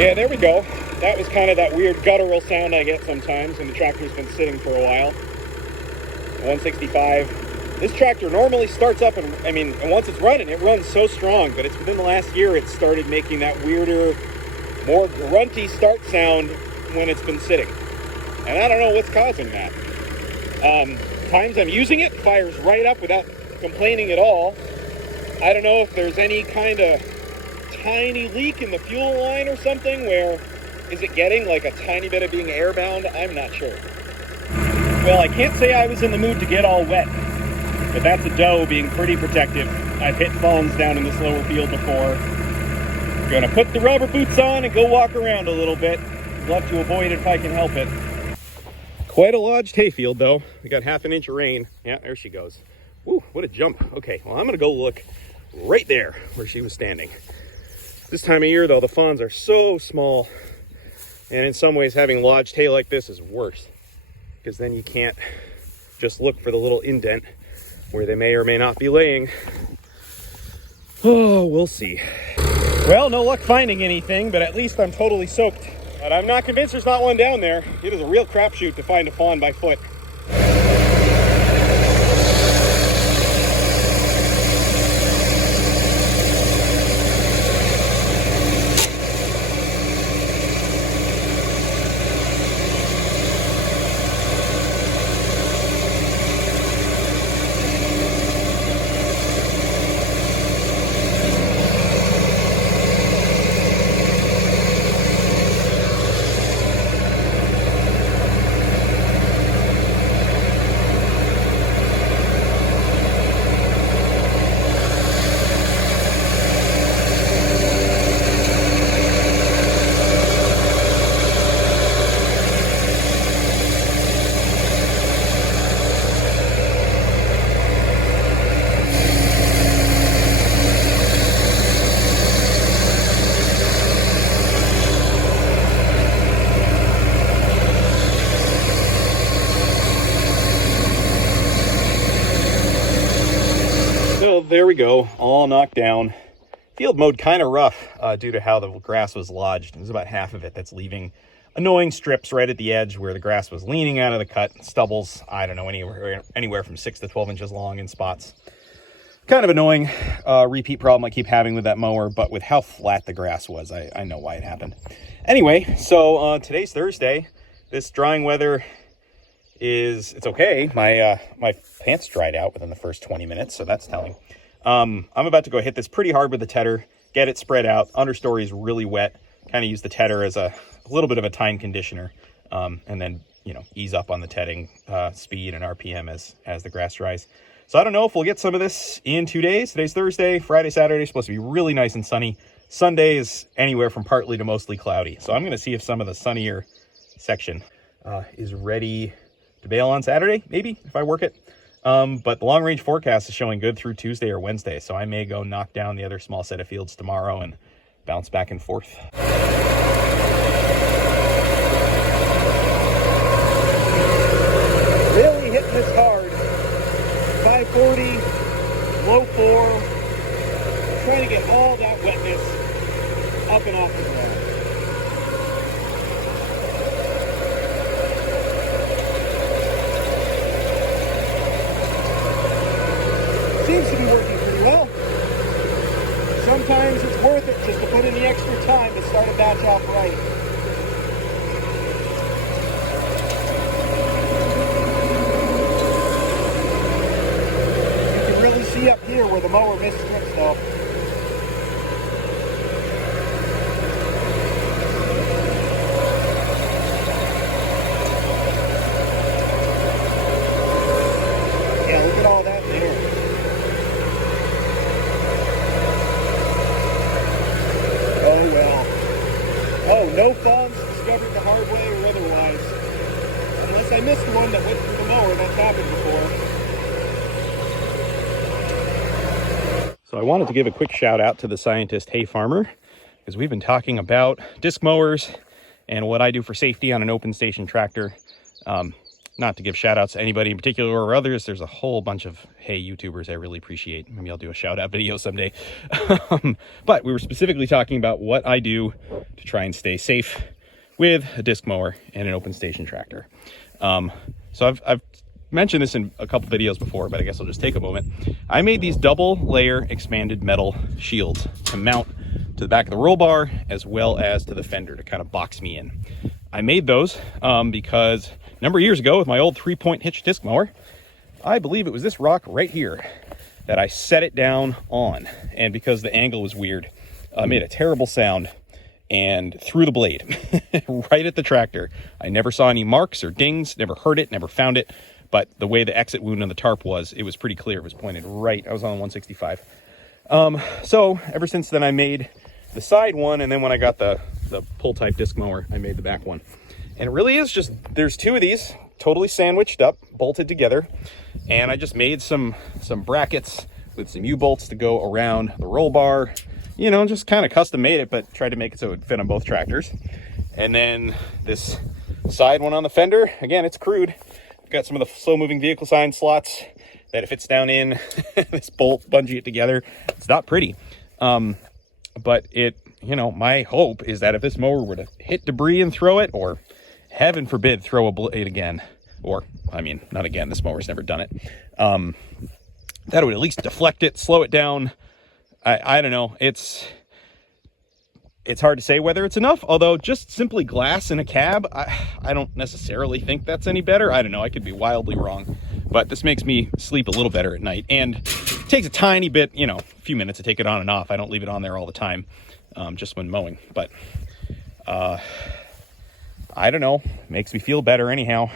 Yeah, there we go. That was kind of that weird guttural sound I get sometimes when the tractor's been sitting for a while. 165. This tractor normally starts up and once it's running, it runs so strong, but it's within the last year it started making that weirder, more grunty start sound when it's been sitting. And I don't know what's causing that. Times I'm using it, fires right up without complaining at all. I don't know if there's any kind of tiny leak in the fuel line or something, where is it getting like a tiny bit of being airbound? I'm not sure. Well, I can't say I was in the mood to get all wet, but that's a doe being pretty protective. I've hit fawns down in this lower field before. Gonna put the rubber boots on and go walk around a little bit. Love to avoid it if I can help it. Quite a lodged hayfield though. We got half an inch of rain. Yeah, there she goes. Woo, what a jump. Okay, well I'm gonna go look right there where she was standing. This time of year though, the fawns are so small, and in some ways having lodged hay like this is worse, because then you can't just look for the little indent where they may or may not be laying. Oh, we'll see. Well, no luck finding anything, but at least I'm totally soaked. But I'm not convinced there's not one down there. It is a real crapshoot to find a fawn by foot. There we go, all knocked down. Field mode kind of rough due to how the grass was lodged. There's about half of it that's leaving annoying strips right at the edge where the grass was leaning out of the cut. Stubbles, I don't know, anywhere from 6 to 12 inches long in spots. Kind of annoying repeat problem I keep having with that mower, but with how flat the grass was, I know why it happened. Anyway, so today's Thursday. This drying weather it's okay. My pants dried out within the first 20 minutes, so that's telling. I'm about to go hit this pretty hard with the tedder, get it spread out. Understory is really wet. Kind of use the tedder as a little bit of a time conditioner, and then, ease up on the tedding speed and RPM as the grass dries. So I don't know if we'll get some of this in 2 days. Today's Thursday. Friday, Saturday is supposed to be really nice and sunny. Sunday is anywhere from partly to mostly cloudy. So I'm going to see if some of the sunnier section is ready to bale on Saturday, maybe, if I work it. But the long range forecast is showing good through Tuesday or Wednesday, so I may go knock down the other small set of fields tomorrow and bounce back and forth. Really hitting this hard. 540, low 4, trying to get all that wetness up and off the ground. Seems to be working pretty well. Sometimes it's worth it just to put in the extra time to start a batch off right. You can really see up here where the mower missed strips though. Yeah, look at all that there. Oh well. Oh, no fawns discovered the hard way or otherwise. Unless I missed one that went through the mower, that's happened before. So I wanted to give a quick shout out to the Scientist Hay Farmer, because we've been talking about disc mowers and what I do for safety on an open station tractor. not to give shout outs to anybody in particular or others. There's a whole bunch of hay YouTubers I really appreciate. Maybe I'll do a shout out video someday. But we were specifically talking about what I do to try and stay safe with a disc mower and an open station tractor. So I've mentioned this in a couple videos before, but I guess I'll just take a moment. I made these double layer expanded metal shields to mount to the back of the roll bar as well as to the fender to kind of box me in. I made those because a number of years ago with my old 3-point hitch disc mower, I believe it was this rock right here that I set it down on, and because the angle was weird, made a terrible sound and threw the blade right at the tractor. I never saw any marks or dings, never heard it, never found it. But the way the exit wound on the tarp was, it was pretty clear. It was pointed right. I was on 165. So ever since then, I made the side one. And then when I got the pull type disc mower, I made the back one. And it really is just, there's two of these totally sandwiched up, bolted together. And I just made some brackets with some U-bolts to go around the roll bar. You know, just kind of custom made it, but tried to make it so it would fit on both tractors. And then this side one on the fender, again, it's crude. Got some of the slow moving vehicle sign slots that if it's down in this bolt, bungee it together, it's not pretty. But it, you know, my hope is that if this mower were to hit debris and throw it, or heaven forbid, throw a blade again, or I mean, not again, this mower's never done it. That would at least deflect it, slow it down. I don't know. It's hard to say whether it's enough, although just simply glass in a cab, I don't necessarily think that's any better. I don't know. I could be wildly wrong, but this makes me sleep a little better at night, and it takes a tiny bit, you know, a few minutes to take it on and off. I don't leave it on there all the time, just when mowing, but I don't know. Makes me feel better anyhow.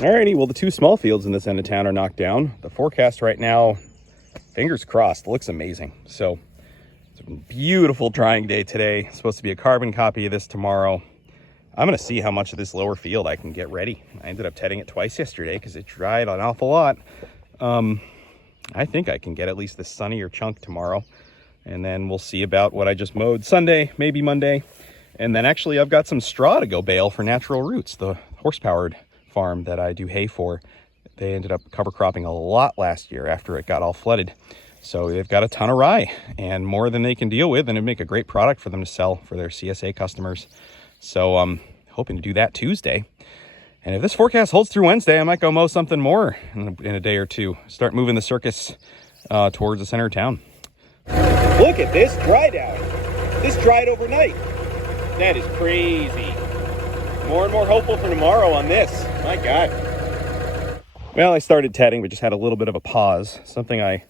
Alrighty, well, the two small fields in this end of town are knocked down. The forecast right now, fingers crossed, looks amazing. So it's a beautiful drying day today. It's supposed to be a carbon copy of this tomorrow. I'm going to see how much of this lower field I can get ready. I ended up tedding it twice yesterday because it dried an awful lot. I think I can get at least this sunnier chunk tomorrow. And then we'll see about what I just mowed Sunday, maybe Monday. And then actually I've got some straw to go bale for Natural Roots, the horse-powered farm that I do hay for. They ended up cover cropping a lot last year after it got all flooded. So they've got a ton of rye and more than they can deal with, and it'd make a great product for them to sell for their CSA customers. So I'm hoping to do that Tuesday. And if this forecast holds through Wednesday, I might go mow something more in a day or two. Start moving the circus towards the center of town. Look at this dry down. This dried overnight. That is crazy. More and more hopeful for tomorrow on this. My God. Well, I started tedding, but just had a little bit of a pause. Something I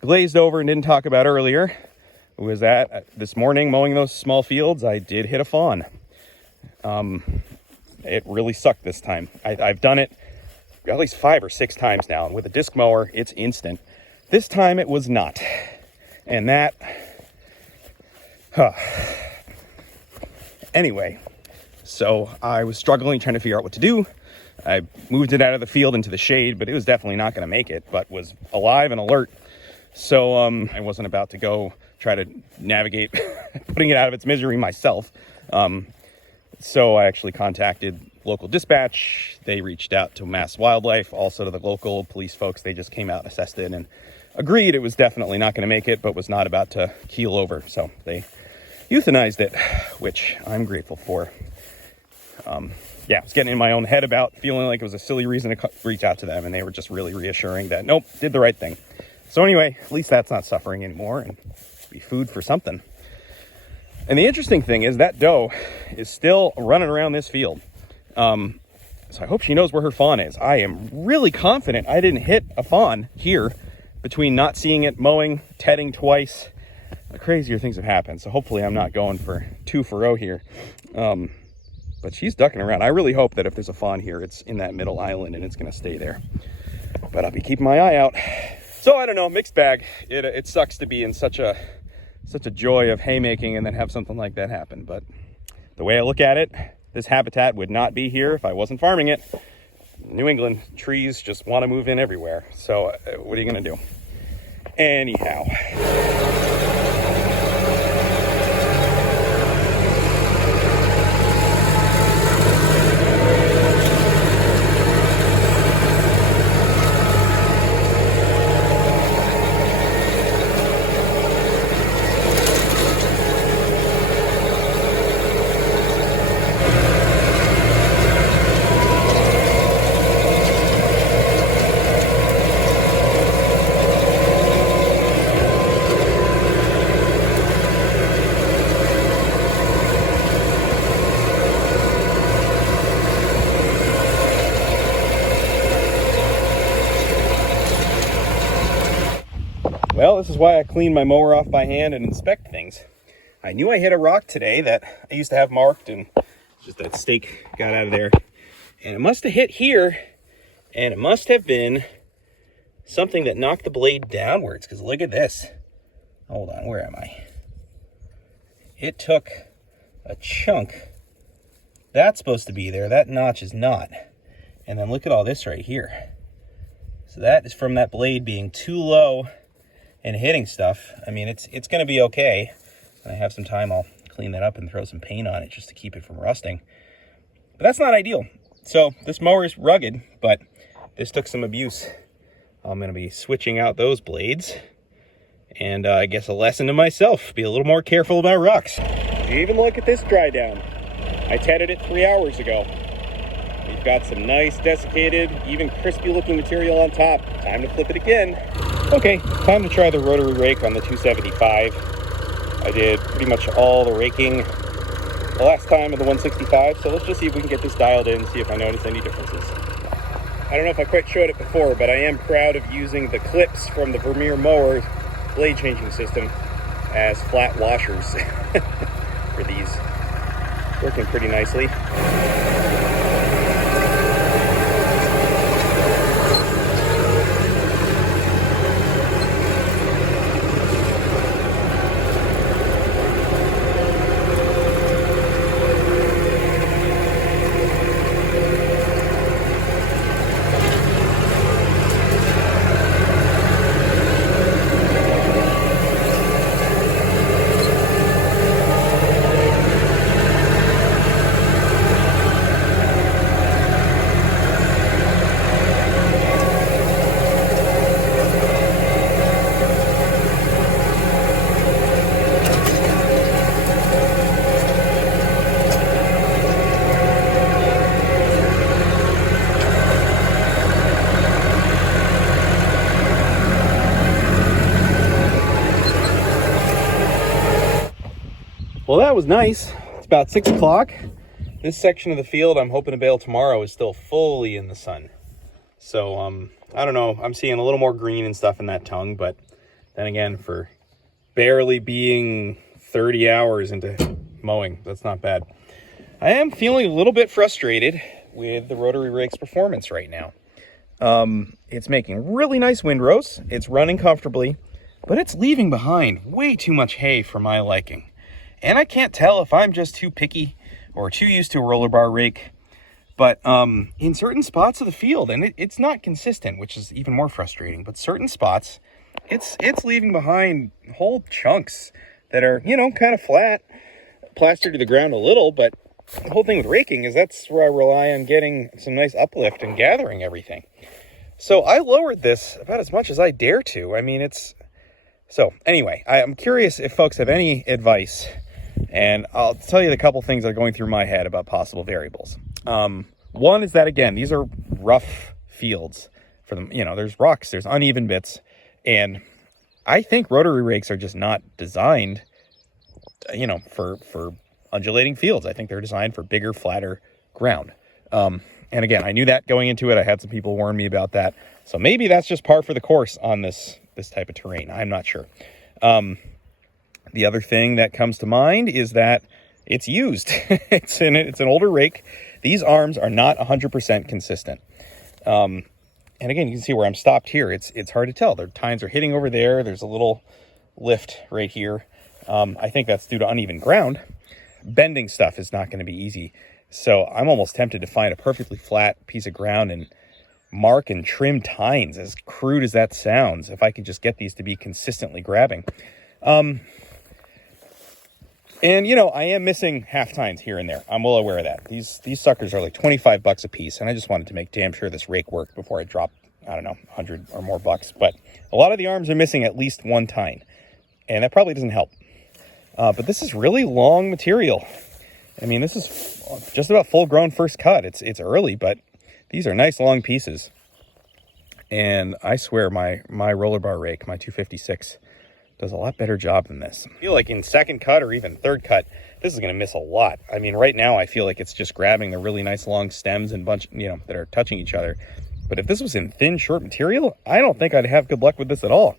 glazed over and didn't talk about earlier was that this morning, mowing those small fields, I did hit a fawn. It really sucked this time. I've done it at least 5 or 6 times now, and with a disc mower, it's instant. This time it was not. And that... Anyway, so I was struggling, trying to figure out what to do. I moved it out of the field into the shade, but it was definitely not going to make it, but was alive and alert. So I wasn't about to go try to navigate putting it out of its misery myself. So I actually contacted local dispatch. They reached out to Mass Wildlife, also to the local police folks. They just came out, assessed it, and agreed it was definitely not going to make it, but was not about to keel over. So they euthanized it, which I'm grateful for. Yeah, I was getting in my own head about feeling like it was a silly reason to reach out to them, and they were just really reassuring that, nope, did the right thing. So anyway, at least that's not suffering anymore, and be food for something. And the interesting thing is that doe is still running around this field. So I hope she knows where her fawn is. I am really confident I didn't hit a fawn here between not seeing it, mowing, tedding twice. Crazier things have happened. So hopefully I'm not going for 2 for 0 here. But she's ducking around. I really hope that if there's a fawn here, it's in that middle island and it's going to stay there. But I'll be keeping my eye out. So I don't know, mixed bag. It sucks to be in such a joy of haymaking and then have something like that happen. But the way I look at it, this habitat would not be here if I wasn't farming it. New England trees just want to move in everywhere. So what are you going to do? Anyhow. Well, this is why I clean my mower off by hand and inspect things. I knew I hit a rock today that I used to have marked, and just that stake got out of there. And it must have hit here, and it must have been something that knocked the blade downwards, because look at this. Hold on, where am I? It took a chunk. That's supposed to be there. That notch is not. And then look at all this right here. So that is from that blade being too low and hitting stuff. I mean, it's going to be okay. When I have some time, I'll clean that up and throw some paint on it just to keep it from rusting. But that's not ideal. So this mower is rugged, but this took some abuse. I'm going to be switching out those blades. And I guess a lesson to myself, be a little more careful about rocks. Even look at this dry down. I tedded it 3 hours ago. We've got some nice desiccated, even crispy looking material on top. Time to flip it again. Okay, time to try the rotary rake on the 275. I did pretty much all the raking the last time of the 165, so let's just see if we can get this dialed in and see if I notice any differences. I don't know if I quite showed it before, but I am proud of using the clips from the Vermeer mower blade changing system as flat washers for these. Working pretty nicely. Well, that was nice. It's about 6 o'clock. This section of the field I'm hoping to bale tomorrow is still fully in the sun. So, I don't know. I'm seeing a little more green and stuff in that tongue, but then again, for barely being 30 hours into mowing, that's not bad. I am feeling a little bit frustrated with the rotary rake's performance right now. It's making really nice windrows. It's running comfortably, but it's leaving behind way too much hay for my liking. And I can't tell if I'm just too picky or too used to a roller bar rake, but in certain spots of the field, and it's not consistent, which is even more frustrating, but certain spots, it's leaving behind whole chunks that are, you know, kind of flat, plastered to the ground a little, but the whole thing with raking is that's where I rely on getting some nice uplift and gathering everything. So I lowered this about as much as I dare to. I mean, so anyway, I'm curious if folks have any advice, and I'll tell you the couple things that are going through my head about possible variables. One is that, again, these are rough fields for them. You know, there's rocks, there's uneven bits, and I think rotary rakes are just not designed, you know, for undulating fields. I think they're designed for bigger, flatter ground. And again, I knew that going into it. I had some people warn me about that. So maybe that's just par for the course on this type of terrain. I'm not sure. The other thing that comes to mind is that it's used. It's an older rake. These arms are not 100% consistent. And again, you can see where I'm stopped here. It's hard to tell. Their tines are hitting over there. There's a little lift right here. I think that's due to uneven ground. Bending stuff is not going to be easy. So I'm almost tempted to find a perfectly flat piece of ground and mark and trim tines, as crude as that sounds, if I could just get these to be consistently grabbing. And, you know, I am missing half tines here and there. I'm well aware of that. These suckers are like $25 a piece, and I just wanted to make damn sure this rake worked before I drop, I don't know, 100 or more bucks. But a lot of the arms are missing at least one tine, and that probably doesn't help. But this is really long material. I mean, this is just about full-grown first cut. It's early, but these are nice long pieces. And I swear my roller bar rake, my 256, does a lot better job than this. I feel like in second cut or even third cut, this is going to miss a lot. I mean, right now I feel like it's just grabbing the really nice long stems and bunch, you know, that are touching each other. But if this was in thin, short material, I don't think I'd have good luck with this at all.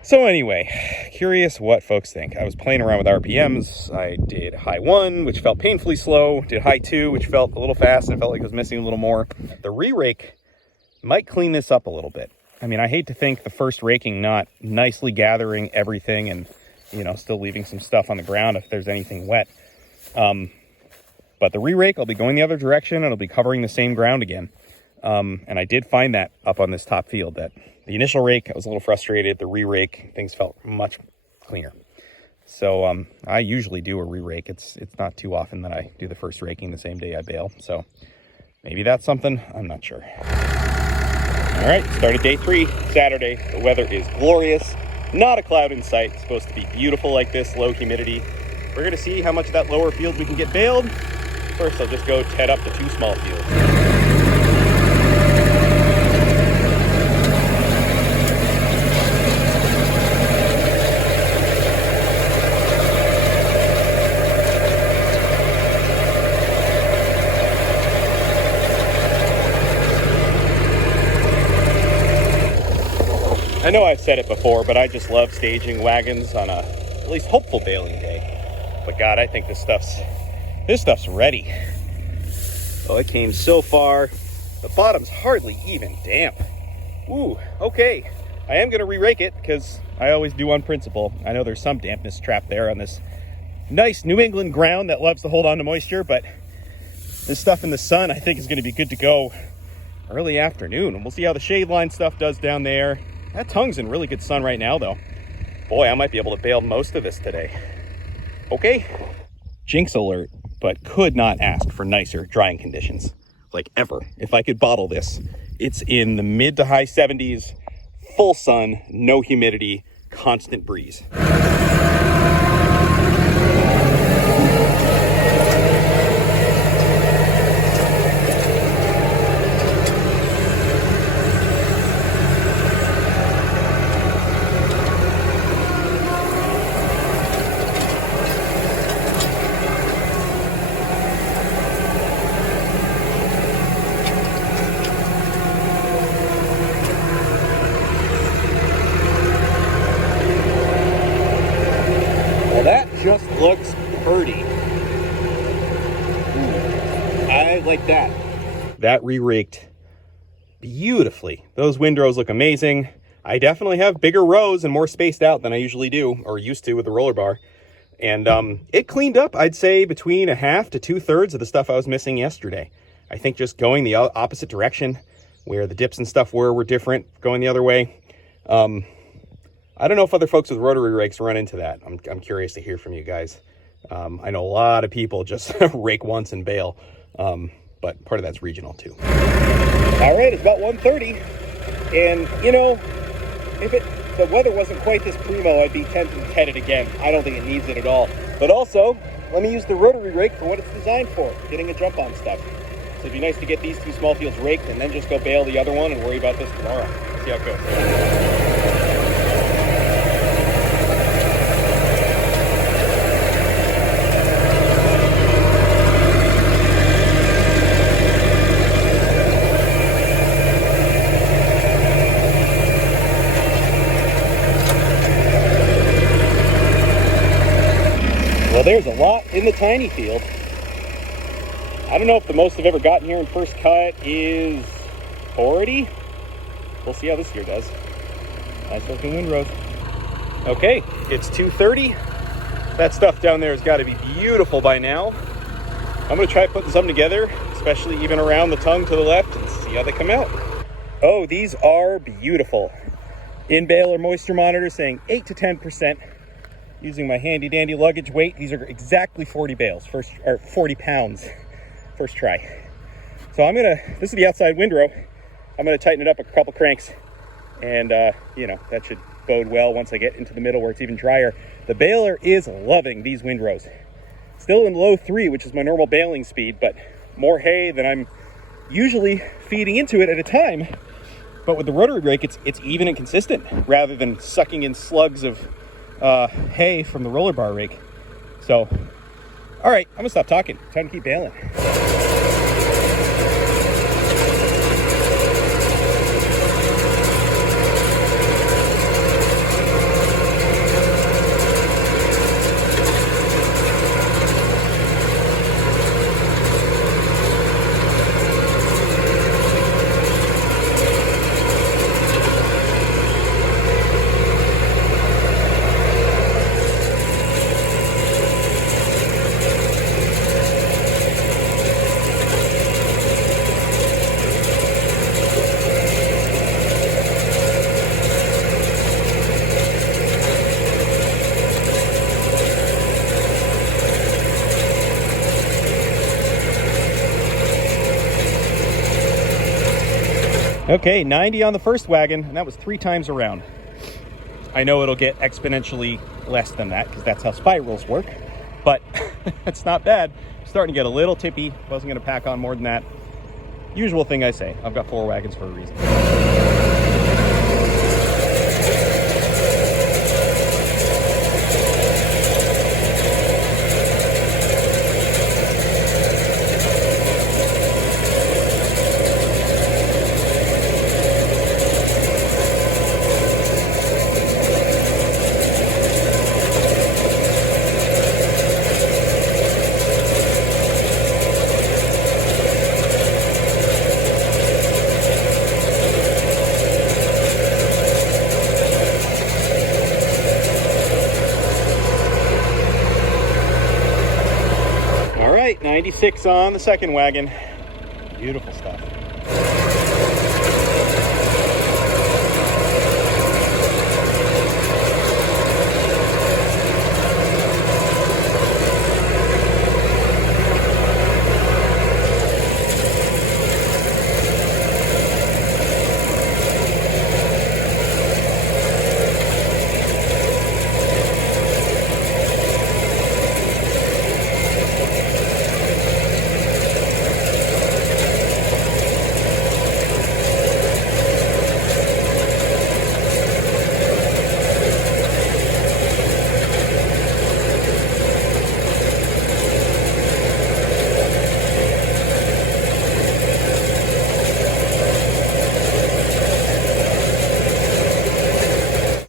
So anyway, curious what folks think. I was playing around with RPMs. I did high 1, which felt painfully slow. Did high 2, which felt a little fast and felt like it was missing a little more. The re-rake might clean this up a little bit. I mean, I hate to think the first raking not nicely gathering everything and, you know, still leaving some stuff on the ground if there's anything wet. But the re-rake, I'll be going the other direction and it'll be covering the same ground again. And I did find that up on this top field, that the initial rake, I was a little frustrated. The re-rake, things felt much cleaner. So I usually do a re-rake. It's not too often that I do the first raking the same day I bale. So maybe that's something. I'm not sure. All right, started day 3, Saturday. The weather is glorious. Not a cloud in sight. It's supposed to be beautiful like this, low humidity. We're going to see how much of that lower field we can get baled. First, I'll just go ted up the 2 small fields. I know I've said it before, but I just love staging wagons on a at least hopeful baling day. But God, I think this stuff's ready. Oh, it came so far. The bottom's hardly even damp. Ooh, okay. I am going to re-rake it because I always do on principle. I know there's some dampness trapped there on this nice New England ground that loves to hold on to moisture, but this stuff in the sun I think is going to be good to go early afternoon. And we'll see how the shade line stuff does down there. That tongue's in really good sun right now, though. Boy, I might be able to bale most of this today. Okay. Jinx alert, but could not ask for nicer drying conditions. Like ever. If I could bottle this, it's in the mid to high 70s, full sun, no humidity, constant breeze. Just looks pretty. Ooh, I like that. That re-raked beautifully. Those windrows look amazing. I definitely have bigger rows and more spaced out than I usually do, or used to with the roller bar. And it cleaned up, I'd say, between a half to 2/3 of the stuff I was missing yesterday. I think just going the opposite direction, where the dips and stuff were different, going the other way. I don't know if other folks with rotary rakes run into that. I'm curious to hear from you guys. I know a lot of people just rake once and bail, but part of that's regional too. All right, it's about 1:30, and you know, if the weather wasn't quite this primo, I'd be tempted to head it again. I don't think it needs it at all. But also, let me use the rotary rake for what it's designed for, getting a jump on stuff. So it'd be nice to get these 2 small fields raked and then just go bale the other one and worry about this tomorrow. Let's see how it goes. Well, there's a lot in the tiny field. I don't know if the most I've ever gotten here in first cut is 40. We'll see how this year does. Nice looking windrows. Okay, it's 2:30. That stuff down there has got to be beautiful by now. I'm going to try putting some together, especially even around the tongue to the left, and see how they come out. Oh, these are beautiful. In Baler moisture monitor saying 8 to 10%. Using my handy dandy luggage weight, these are exactly 40 bales, 40 pounds, first try. So this is the outside windrow. I'm gonna tighten it up a couple cranks, and you know, that should bode well once I get into the middle where it's even drier. The baler is loving these windrows. Still in low 3, which is my normal baling speed, but more hay than I'm usually feeding into it at a time. But with the rotary rake, it's even and consistent, rather than sucking in slugs of hay from the roller bar rake. So, all right, I'm gonna stop talking. Time to keep baling. Okay, 90 on the first wagon, and that was 3 times around. I know it'll get exponentially less than that because that's how spirals work, but it's not bad. Starting to get a little tippy. Wasn't gonna pack on more than that. Usual thing I say, I've got 4 wagons for a reason. All right, 96 on the second wagon. Beautiful stuff.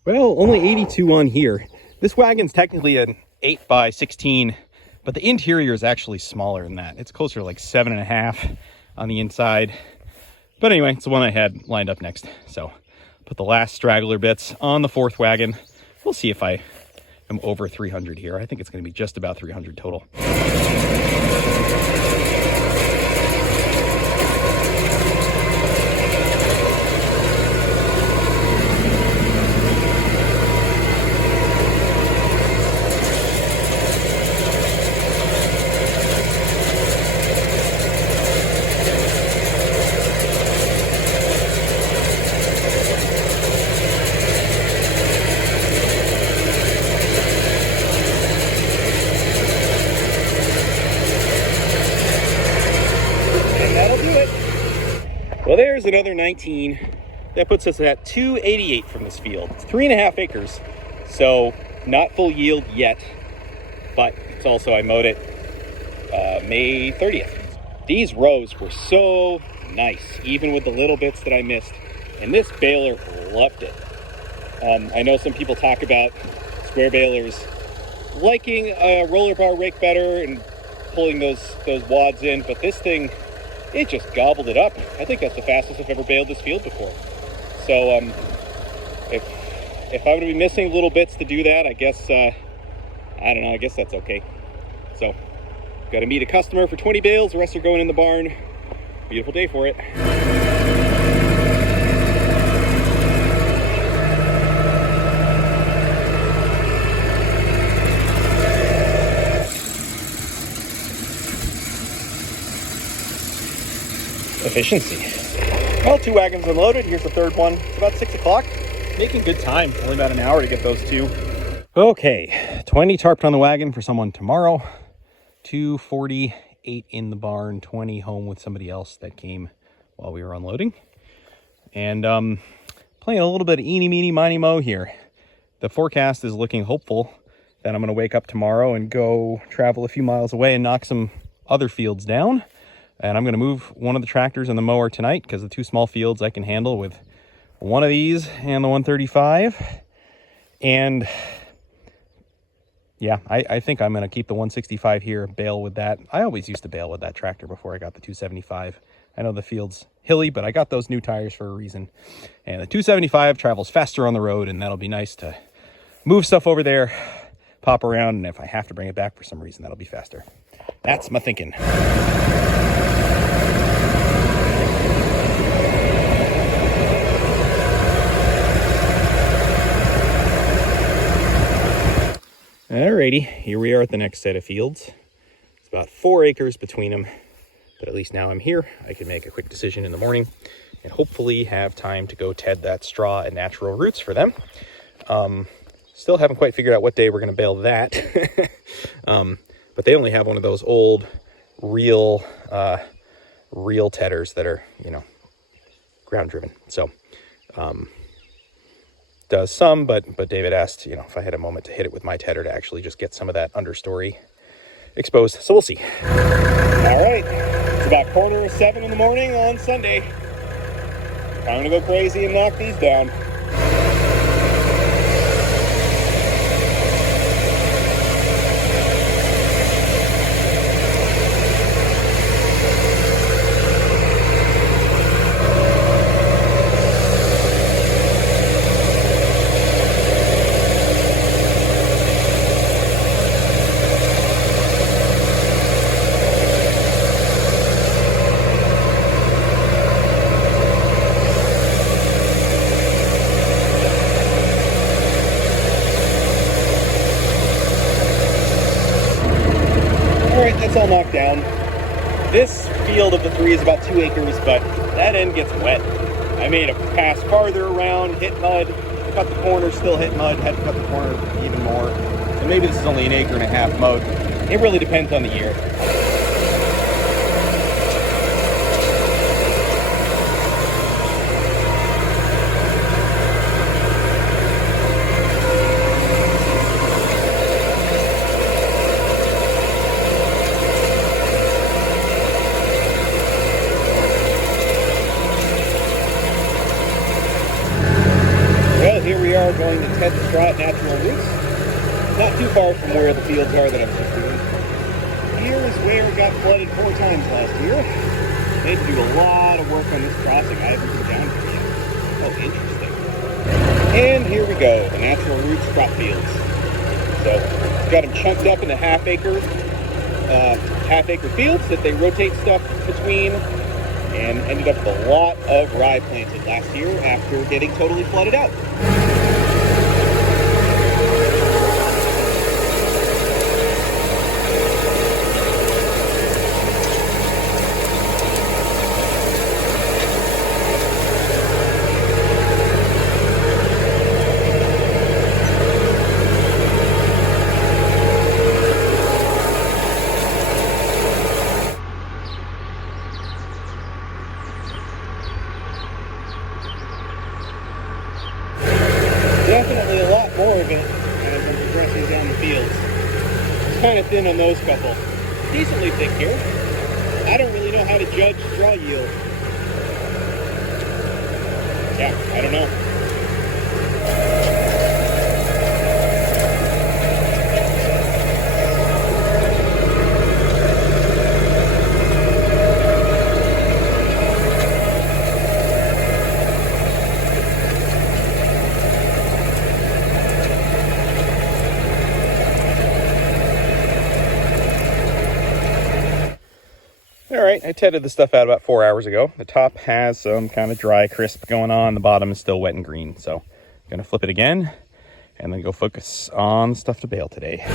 Well, only 82 on here. This wagon's technically an 8x16, but the interior is actually smaller than that. It's closer to like 7.5 on the inside. But anyway, it's the one I had lined up next. So put the last straggler bits on the fourth wagon. We'll see if I am over 300 here. I think it's going to be just about 300 total. there's another 19. That puts us at 288 from this field. It's 3.5 acres, so not full yield yet, but it's also, I mowed it May 30th. These rows were so nice, even with the little bits that I missed, and this baler loved it. I know some people talk about square balers liking a roller bar rake better and pulling those wads in, but this thing, it just gobbled it up. I think that's the fastest I've ever baled this field before. So if I'm going to be missing little bits to do that, I guess, I don't know, I guess that's okay. So, got to meet a customer for 20 bales, the rest are going in the barn. Beautiful day for it. Efficiency. Well, 2 wagons unloaded. Here's the third one. It's about 6 o'clock. Making good time. Only about an hour to get those 2. Okay, 20 tarped on the wagon for someone tomorrow. 248 in the barn, 20 home with somebody else that came while we were unloading. And playing a little bit of eeny, meeny, miny, mo here. The forecast is looking hopeful that I'm going to wake up tomorrow and go travel a few miles away and knock some other fields down. And I'm going to move one of the tractors and the mower tonight because the 2 small fields I can handle with one of these and the 135. And yeah, I think I'm going to keep the 165 here, bale with that. I always used to bale with that tractor before I got the 275. I know the field's hilly, but I got those new tires for a reason. And the 275 travels faster on the road, and that'll be nice to move stuff over there, pop around, and if I have to bring it back for some reason, that'll be faster. That's my thinking. Alrighty, here we are at the next set of fields. It's about 4 acres between them, but at least now I'm here. I can make a quick decision in the morning and hopefully have time to go ted that straw and natural roots for them. Still haven't quite figured out what day we're going to bale that. But they only have one of those old real tedders that are, you know, ground driven. So, does some, but David asked, you know, if I had a moment to hit it with my tedder to actually just get some of that understory exposed. So we'll see. All right, it's about 6:45 in the morning on Sunday. Time to go crazy and knock these down. That's all knocked down. This field of the 3 is about 2 acres, but that end gets wet. I made a pass farther around, hit mud, cut the corner, still hit mud, had to cut the corner even more. And maybe this is only 1.5 acres mowed. It really depends on the year. Going to ted the straw at natural roots. Not too far from where the fields are that I'm just doing. Here is where it got flooded 4 times last year. They had to do a lot of work on this crossing. I haven't been down here yet. Oh, interesting. And here we go, the natural roots crop fields. So, got them chunked up into half-acre fields that they rotate stuff between, and ended up with a lot of rye planted last year after getting totally flooded out. yields. It's kind of thin on those couple. Decently thick here. I don't really know how to judge straw yield. Yeah, I don't know. Alright, I tedded the stuff out about 4 hours ago. The top has some kind of dry crisp going on. The bottom is still wet and green. So I'm going to flip it again and then go focus on stuff to bale today.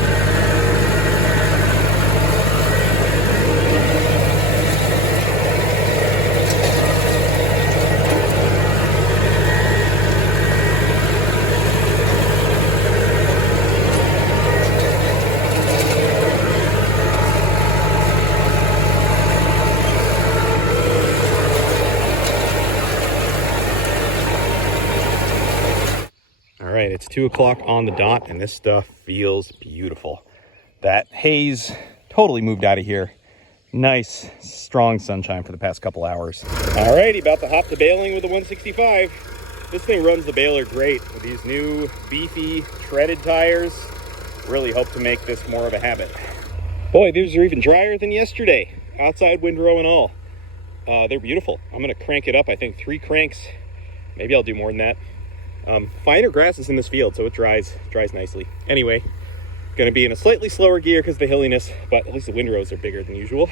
Alright, it's 2 o'clock on the dot, and this stuff feels beautiful. That haze totally moved out of here. Nice, strong sunshine for the past couple hours. Alrighty, about to hop to baling with the 165. This thing runs the baler great with these new beefy treaded tires. Really hope to make this more of a habit. Boy, these are even drier than yesterday. Outside windrow and all. They're beautiful. I'm going to crank it up, I think 3 cranks. Maybe I'll do more than that. Finer grass is in this field, so it dries nicely. Anyway, going to be in a slightly slower gear because of the hilliness, but at least the windrows are bigger than usual.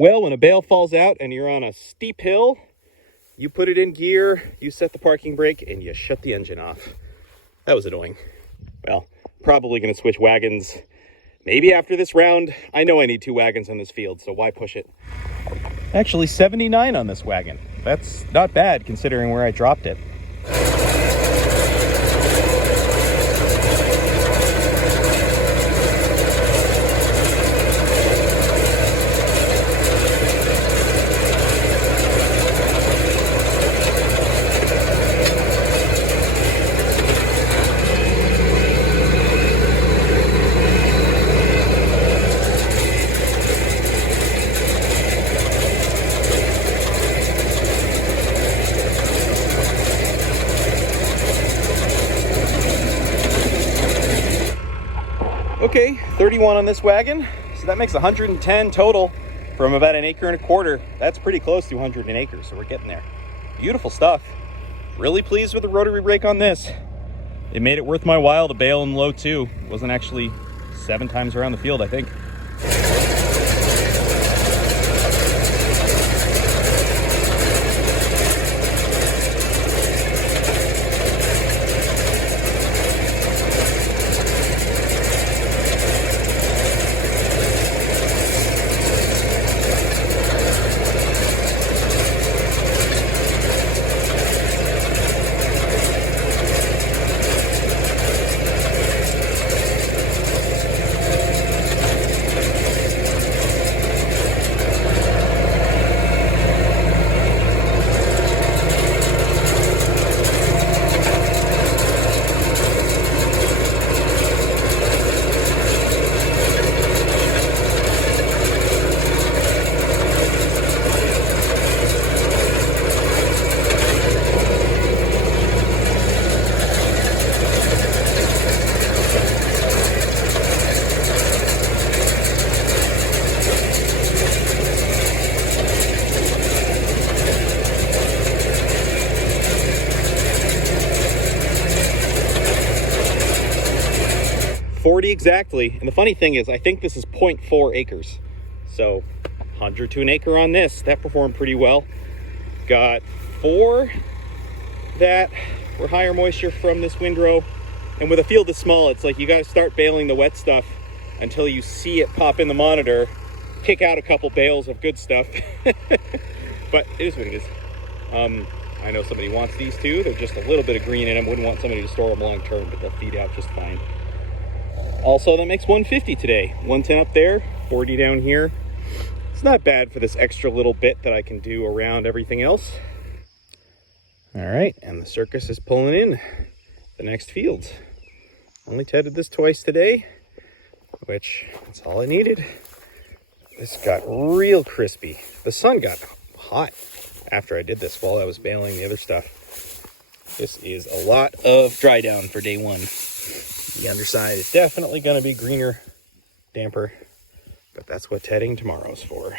Well, when a bale falls out and you're on a steep hill, you put it in gear, you set the parking brake, and you shut the engine off. That was annoying. Well, probably going to switch wagons maybe after this round. I know I need 2 wagons on this field, so why push it? Actually, 79 on this wagon. That's not bad considering where I dropped it. Okay, 31 on this wagon, so that makes 110 total from about 1.25 acres. That's pretty close to 100 acres, so we're getting there. Beautiful stuff. Really pleased with the rotary rake on this. It made it worth my while to bale and load too. It wasn't actually 7 times around the field, I think. 40 exactly. And the funny thing is, I think this is 0.4 acres. So 100 to an acre on this. That performed pretty well. Got 4 that were higher moisture from this windrow. And with a field this small, it's like you got to start baling the wet stuff until you see it pop in the monitor, pick out a couple bales of good stuff. But it is what it is. I know somebody wants these too. They're just a little bit of green in them. Wouldn't want somebody to store them long term, but they'll feed out just fine. Also, that makes 150 today. 110 up there, 40 down here. It's not bad for this extra little bit that I can do around everything else. All right, and the circus is pulling in the next fields. Only tedded this twice today, which that's all I needed. This got real crispy. The sun got hot after I did this while I was baling the other stuff. This is a lot of dry down for day one. The underside is definitely going to be greener, damper, but that's what tedding tomorrow's for.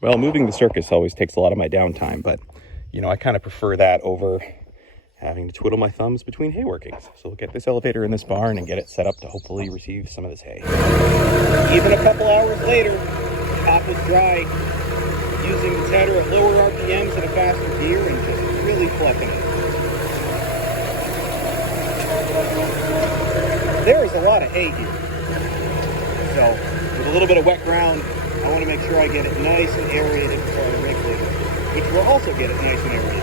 Well, moving the circus always takes a lot of my downtime, but, you know, I kind of prefer that over having to twiddle my thumbs between hay workings. So we'll get this elevator in this barn and get it set up to hopefully receive some of this hay. Even a couple hours later, the top is dry, using the tedder at lower RPMs and a faster gear and just really fluffing it. There is a lot of hay here. So, with a little bit of wet ground, I want to make sure I get it nice and aerated before I rake later, which will also get it nice and aerated.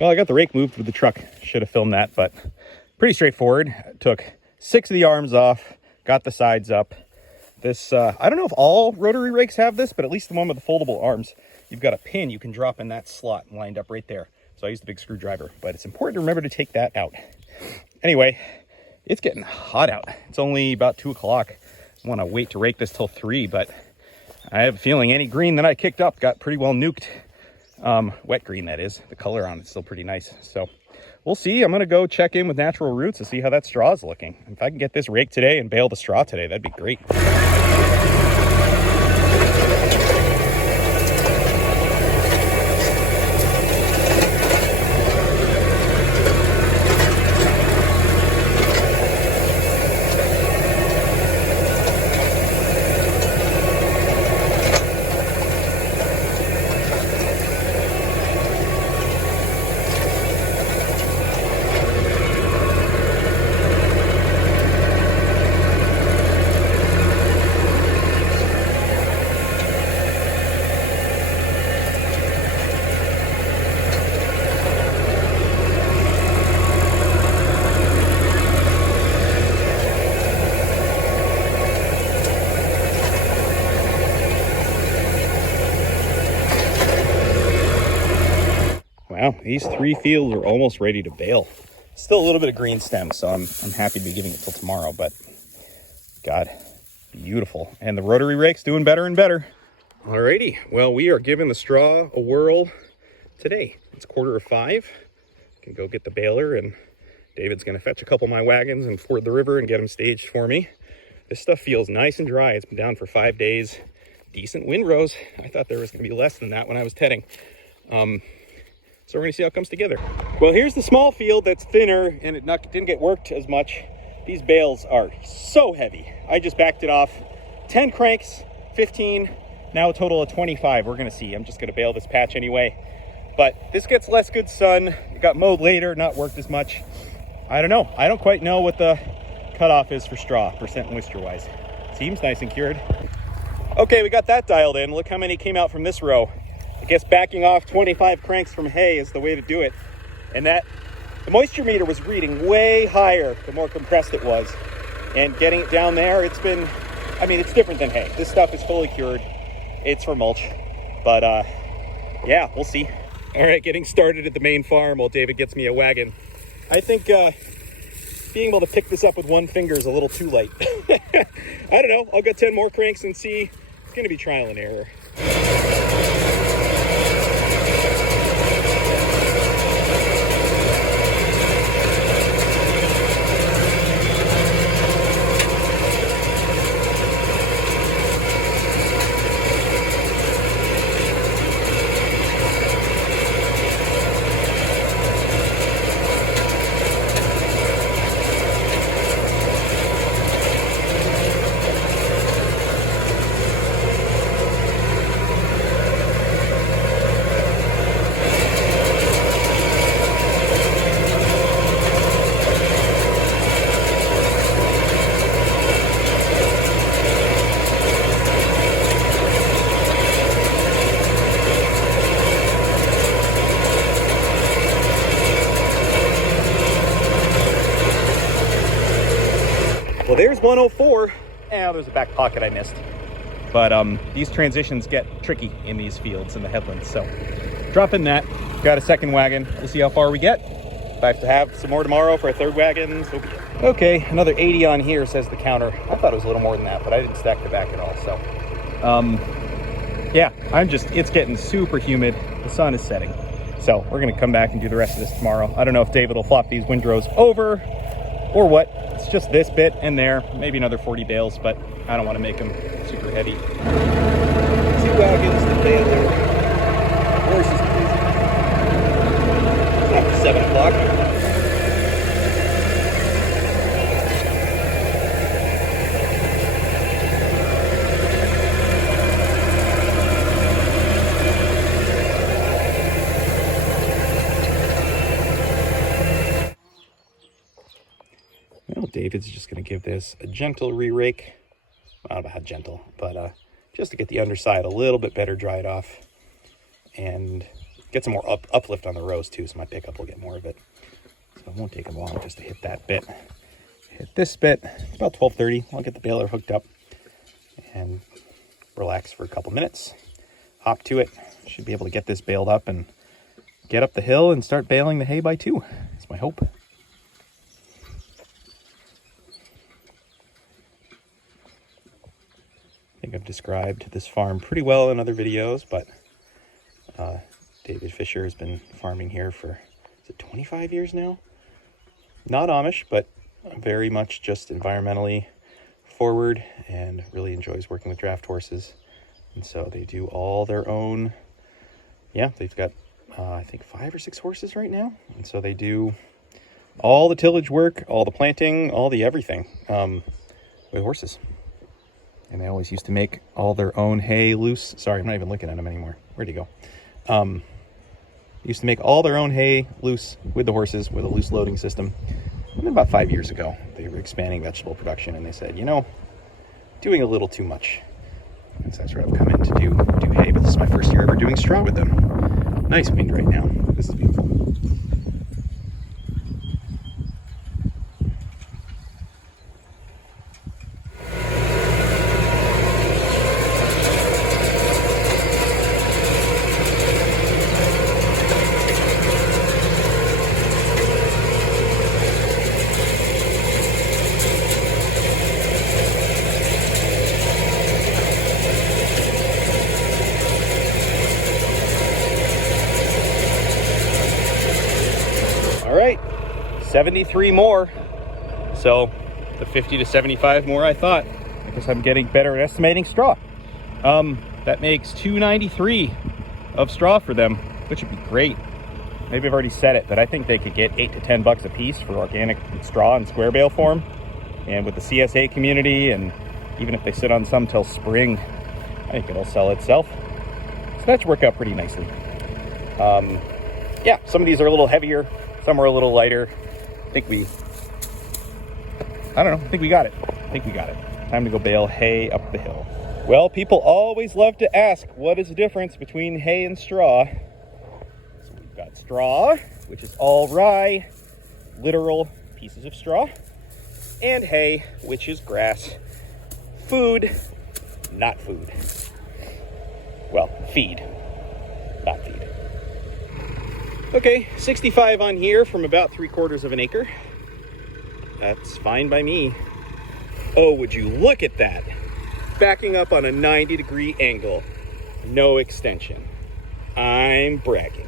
Well, I got the rake moved with the truck. Should have filmed that, but pretty straightforward. Took 6 of the arms off, got the sides up. This, I don't know if all rotary rakes have this, but at least the one with the foldable arms, you've got a pin you can drop in that slot lined up right there. So I used a big screwdriver, but it's important to remember to take that out. Anyway, it's getting hot out. It's only about 2 o'clock. I want to wait to rake this till 3, but I have a feeling any green that I kicked up got pretty well nuked. Wet green, that is. The color on it's still pretty nice. So we'll see. I'm going to go check in with Natural Roots to see how that straw is looking. If I can get this raked today and bale the straw today, that'd be great. Wow, these 3 fields are almost ready to bale. Still a little bit of green stem, so I'm happy to be giving it till tomorrow, but God, beautiful. And the rotary rake's doing better and better. Alrighty, well, we are giving the straw a whirl today. It's 4:45. Can go get the baler, and David's gonna fetch a couple of my wagons and ford the river and get them staged for me. This stuff feels nice and dry. It's been down for 5 days. Decent windrows. I thought there was gonna be less than that when I was tedding. So we're gonna see how it comes together. Well, here's the small field that's thinner and it didn't get worked as much. These bales are so heavy. I just backed it off. 10 cranks, 15, now a total of 25. We're gonna see. I'm just gonna bale this patch anyway. But this gets less good sun. It got mowed later, not worked as much. I don't know. I don't quite know what the cutoff is for straw, percent moisture-wise. Seems nice and cured. Okay, we got that dialed in. Look how many came out from this row. I guess backing off 25 cranks from hay is the way to do it. And that, the moisture meter was reading way higher the more compressed it was. And getting it down there, it's been, I mean, it's different than hay. This stuff is fully cured. It's for mulch. But yeah, we'll see. All right, getting started at the main farm while David gets me a wagon. I think being able to pick this up with one finger is a little too light. I don't know, I'll get 10 more cranks and see. It's gonna be trial and error. There's 104. There's a back pocket I missed. But these transitions get tricky in these fields in the headlands. So dropping that, got a second wagon. We'll see how far we get. If I have to have some more tomorrow for a third wagon, so be it. Okay, another 80 on here, says the counter. I thought it was a little more than that, but I didn't stack the back at all. So yeah, it's getting super humid. The sun is setting. So we're gonna come back and do the rest of this tomorrow. I don't know if David will flop these windrows over or what. It's just this bit and there, maybe another 40 bales, but I don't want to make them super heavy. 2 wagons to Baler. Horses crazy. After 7 o'clock. Well, David's just going to give this a gentle re-rake. I don't know how gentle, but just to get the underside a little bit better dried off and get some more uplift on the rows too, so my pickup will get more of it. So it won't take them long just to hit that bit. Hit this bit, it's about 12:30. I'll get the baler hooked up and relax for a couple minutes. Hop to it. Should be able to get this baled up and get up the hill and start baling the hay by 2. That's my hope. I think I've described this farm pretty well in other videos, but David Fisher has been farming here for, is it 25 years now? Not Amish, but very much just environmentally forward and really enjoys working with draft horses. And so they do all their own, yeah, they've got, I think 5 or 6 horses right now. And so they do all the tillage work, all the planting, all the everything with horses. And they always used to make all their own hay loose. Sorry, I'm not even looking at them anymore. Where'd he go? Used to make all their own hay loose with the horses with a loose loading system. And then about 5 years ago, they were expanding vegetable production, and they said, you know, doing a little too much. And so that's where I've come in to do hay, but this is my first year ever doing straw with them. Nice wind right now. This is beautiful. All right, 73 more. So the 50 to 75 more I thought. I guess I'm getting better at estimating straw. That makes 293 of straw for them, which would be great. Maybe I've already said it, but I think they could get $8 to $10 a piece for organic straw in square bale form. And with the CSA community, and even if they sit on some till spring, I think it'll sell itself. So that should work out pretty nicely. Yeah, some of these are a little heavier. Some are a little lighter. I think we got it. Time to go bale hay up the hill. Well, people always love to ask, what is the difference between hay and straw? So we've got straw, which is all rye, literal pieces of straw, and hay, which is grass. Food, not food. Well, feed, not feed. Okay, 65 on here from about 3/4 of an acre. That's fine by me. Oh, would you look at that? Backing up on a 90-degree angle. No extension. I'm bragging.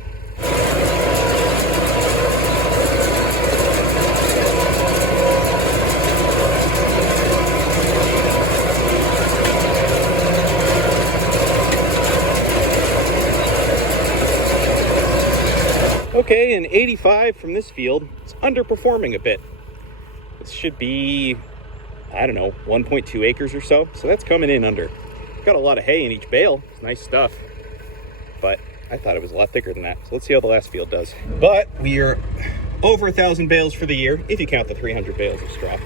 Okay, an 85 from this field. It's underperforming a bit. This should be, I don't know, 1.2 acres or so. So that's coming in under. Got a lot of hay in each bale. It's nice stuff. But I thought it was a lot thicker than that. So let's see how the last field does. But we are over 1,000 bales for the year, if you count the 300 bales of straw.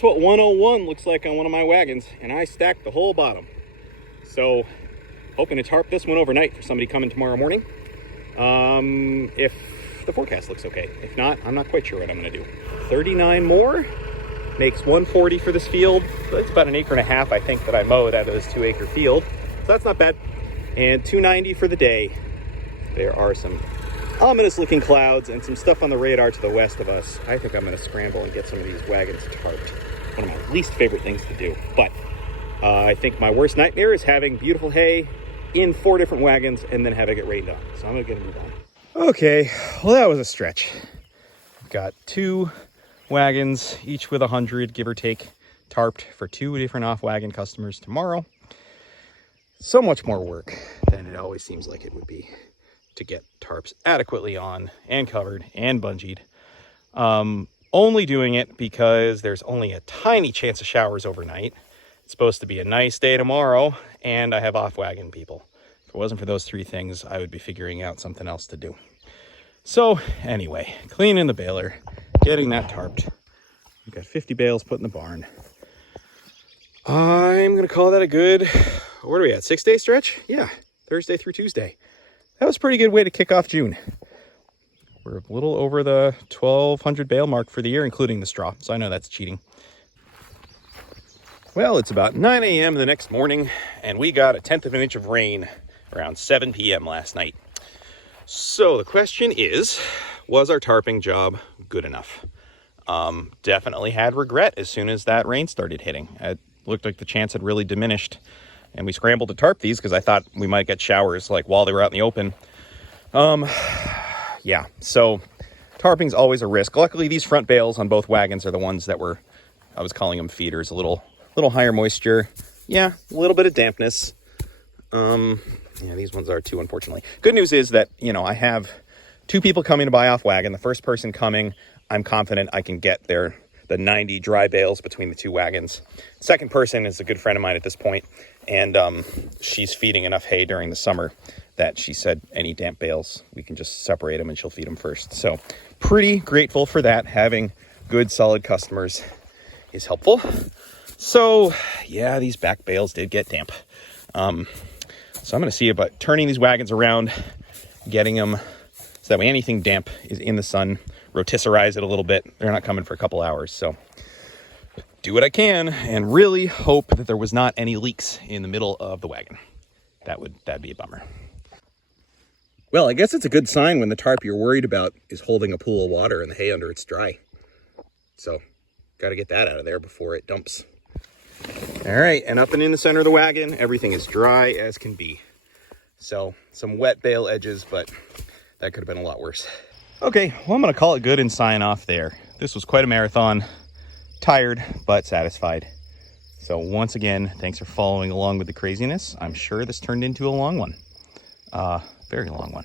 that's what 101 looks like on one of my wagons, and I stacked the whole bottom. So, hoping to tarp this one overnight for somebody coming tomorrow morning. If the forecast looks okay. If not, I'm not quite sure what I'm going to do. 39 more makes 140 for this field. So that's about an acre and a half, I think, that I mowed out of this 2-acre field. So that's not bad. And 290 for the day. There are some ominous looking clouds and some stuff on the radar to the west of us. I think I'm going to scramble and get some of these wagons tarped. One of my least favorite things to do. But I think my worst nightmare is having beautiful hay in 4 different wagons and then having it rained on. So I'm going to get them done. Okay, well, that was a stretch. Got 2 wagons, each with 100, give or take, tarped for 2 different off-wagon customers tomorrow. So much more work than it always seems like it would be to get tarps adequately on and covered and bungeed. Only doing it because there's only a tiny chance of showers overnight. It's supposed to be a nice day tomorrow, and I have off-wagon people. If it wasn't for those 3 things, I would be figuring out something else to do. So anyway, cleaning the baler, getting that tarped. We've got 50 bales put in the barn. I'm going to call that a good, what are we at, 6-day stretch? Yeah, Thursday through Tuesday. That was a pretty good way to kick off June. We're a little over the 1,200 bale mark for the year, including the straw, so I know that's cheating. Well, it's about 9 a.m. the next morning, and we got 1/10 of an inch of rain around 7 p.m. last night. So the question is, was our tarping job good enough? Definitely had regret as soon as that rain started hitting. It looked like the chance had really diminished, and we scrambled to tarp these because I thought we might get showers like while they were out in the open. Yeah, so tarping's always a risk. Luckily, these front bales on both wagons are the ones that were, I was calling them feeders, a little higher moisture. Yeah, a little bit of dampness. Yeah, these ones are too, unfortunately. Good news is that, you know, I have 2 people coming to buy off wagon. The first person coming, I'm confident I can get the 90 dry bales between the 2 wagons. Second person is a good friend of mine at this point, and she's feeding enough hay during the summer that she said any damp bales, we can just separate them and she'll feed them first. So pretty grateful for that. Having good, solid customers is helpful. So yeah, these back bales did get damp. So I'm going to see about turning these wagons around, getting them so that way anything damp is in the sun, rotisserize it a little bit. They're not coming for a couple hours, so do what I can and really hope that there was not any leaks in the middle of the wagon. That'd be a bummer. Well, I guess it's a good sign when the tarp you're worried about is holding a pool of water and the hay under it's dry. So got to get that out of there before it dumps. All right, and up and in the center of the wagon, everything is dry as can be. So some wet bale edges, but that could have been a lot worse. Okay, well, I'm going to call it good and sign off there. This was quite a marathon. Tired, but satisfied. So once again, thanks for following along with the craziness. I'm sure this turned into a long one. Very long one.